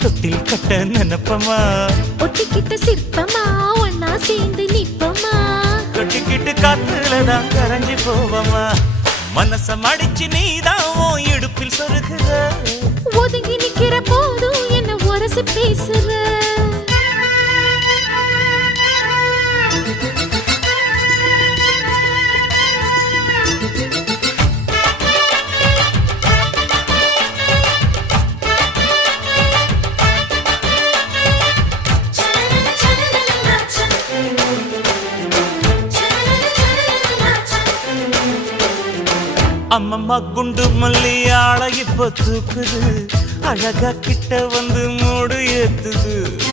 தொட்டில் கட்ட நினைப்பமா ஒட்டிக்கிட்ட சிற்பமா ஒன்னா சேர்ந்து நிப்பமா தொட்டிக்கிட்டு காத்துலதான் கரைஞ்சி போவமா மனச மடிச்சு நீதான் உன் இடுப்பில் சொருகுற ஒதுங்கி நிக்கிற போதும் என்ன உரசி பேசுற அம்மம்மா குண்டு மல்லி ஆள இப்ப தூக்குது அழகா கிட்ட வந்து மூடு ஏத்துது